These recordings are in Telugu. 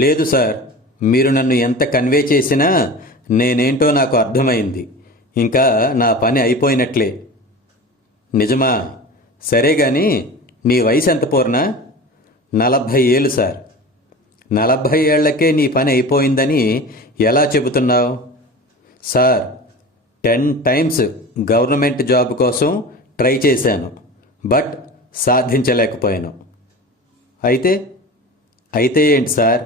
లేదు సార్, మీరు నన్ను ఎంత కన్వే చేసినా నేనేంటో నాకు అర్థమైంది. ఇంకా నా పని అయిపోయినట్లే. నిజమా? సరే గాని నీ వయసు ఎంత పూర్ణ? 40 ఏళ్ళు సార్. 40 ఏళ్లకే నీ పని అయిపోయిందని ఎలా చెబుతున్నావు? సార్, 10 టైమ్స్ గవర్నమెంట్ జాబ్ కోసం ట్రై చేశాను, బట్ సాధించలేకపోయాను. అయితే అయితే ఏంటి సార్?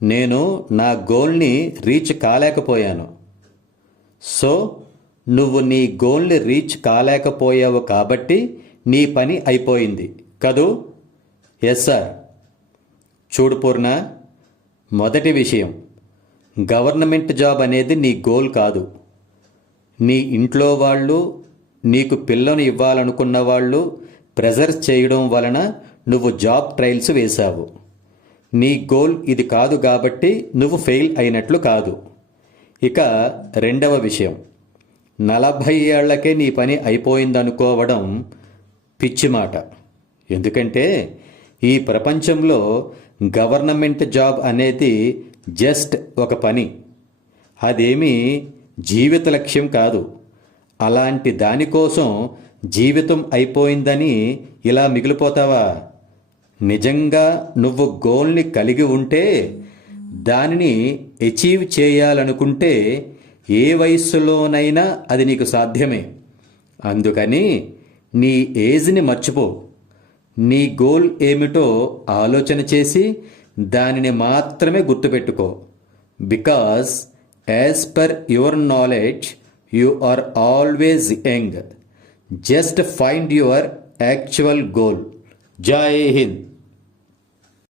నేను నా గోల్ని రీచ్ కాలేకపోయాను. సో నువ్వు నీ గోల్ని రీచ్ కాలేకపోయావు కాబట్టి నీ పని అయిపోయింది కదూ? Yes sir. చూడు పూర్ణ, మొదటి విషయం, గవర్నమెంట్ జాబ్ అనేది నీ గోల్ కాదు. నీ ఇంట్లో వాళ్ళు, నీకు పిల్లను ఇవ్వాలనుకున్న వాళ్ళు ప్రెజర్ చేయడం వలన నువ్వు జాబ్ ట్రయల్స్ వేశావు. నీ గోల్ ఇది కాదు కాబట్టి నువ్వు ఫెయిల్ అయినట్లు కాదు. ఇక రెండవ విషయం, 40 ఏళ్లకే నీ పని అయిపోయిందనుకోవడం పిచ్చి మాట. ఎందుకంటే ఈ ప్రపంచంలో గవర్నమెంట్ జాబ్ అనేది జస్ట్ ఒక పని. అదేమీ జీవిత లక్ష్యం కాదు. అలాంటి దానికోసం జీవితం అయిపోయిందని ఇలా మిగిలిపోతావా? నిజంగా నువ్వు గోల్ని కలిగి ఉంటే, దానిని అచీవ్ చేయాలనుకుంటే ఏ వయస్సులోనైనా అది నీకు సాధ్యమే. అందుకని నీ ఏజ్ని మర్చిపో. నీ గోల్ ఏమిటో ఆలోచన చేసి దానిని మాత్రమే గుర్తుపెట్టుకో. Because as per your knowledge you are always young. Just find your actual goal. Jai Hind.